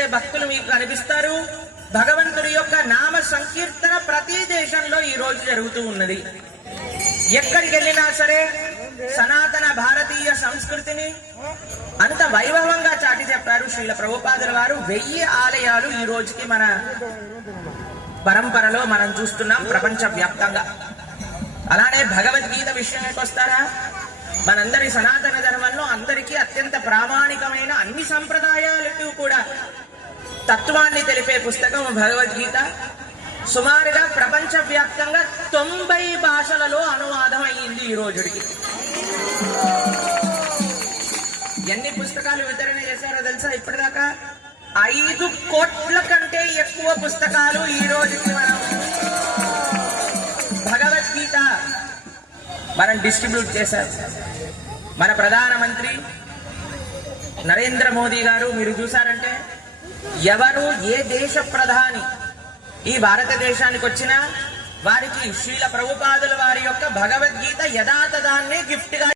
వచ్చే భక్తులు మీకు కనిపిస్తారు. భగవంతుడి యొక్క నామ సంకీర్తన ప్రతి దేశంలో ఈ రోజు జరుగుతూ ఉన్నది. ఎక్కడికి వెళ్ళినా సరే సనాతన భారతీయ సంస్కృతిని అంత వైభవంగా చాటి చెప్పారు శ్రీల ప్రభుపాదుల వారు. 1000 ఆలయాలు ఈ రోజుకి మన పరంపరలో మనం చూస్తున్నాం ప్రపంచ వ్యాప్తంగా. అలానే భగవద్గీత విషయానికి వస్తారా, మనందరి సనాతన ధర్మంలో అందరికీ అత్యంత ప్రామాణికమైన అన్ని సంప్రదాయాలకు కూడా తత్వాన్ని తెలిపే పుస్తకం భగవద్గీత. సుమారుగా ప్రపంచ వ్యాప్తంగా 90 భాషలలో అనువాదం అయ్యింది ఈ రోజుకి. ఎన్ని పుస్తకాలు వితరణ చేశారో తెలుసా? ఇప్పటిదాకా 5 కోట్ల కంటే ఎక్కువ పుస్తకాలు ఈ రోజుకి భగవద్గీత మనం డిస్ట్రిబ్యూట్ చేశారు. మన ప్రధానమంత్రి నరేంద్ర మోదీ గారు మీరు చూసారంటే ఎవరు ఏ దేశ ప్రధాని ఈ భారతదేశానికి వచ్చినా వారికి శ్రీల ప్రభుపాదుల వారి యొక్క భగవద్గీత యథాతథాన్నే గిఫ్ట్ గా